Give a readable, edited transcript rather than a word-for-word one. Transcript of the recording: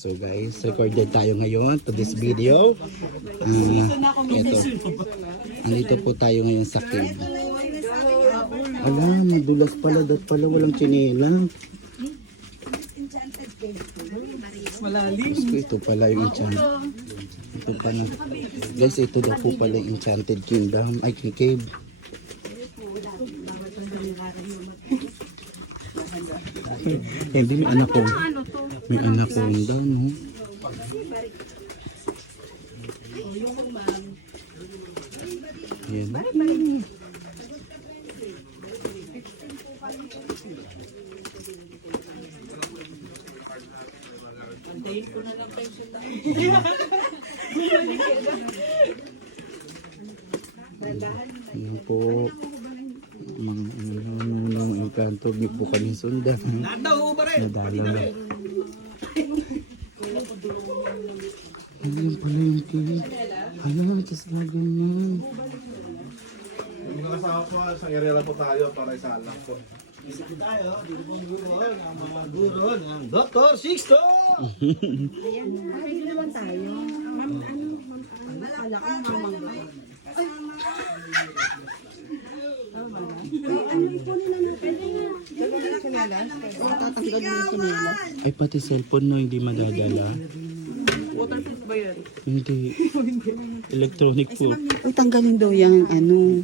So guys, recorded tayo ngayon to this video. Ito. Andito po tayo ngayon sa cave. Ala, madulas pala. Dat pala walang tsinelang. Malalim. Ito pala yung enchanted. Ito pala. Guys, ito daw po pala yung enchanted kingdom. Ay, cave. Hindi, may anak ko. May anak ko daw, no? Ayan. Antayin ko na lang kayo sa tayo. Ayan po. Mga engkanto, di po kami sundan. Nadala. Ayan pala yung cave. Ayan, kasi na ganyan. Mga kasama po, sa area lang po tayo para isa lang po. Isip tayo, dito pong guro, ang mga guro ng Dr. Sixto! Ayan, dito naman tayo. Ma'am, kala ko mamang ba? Tatanggal mo yung sinila. Ay, pati cellphone no, hindi madadala. Waterproof ba yan? Hindi. Electronic po. Uy, tanggalin daw yung ano.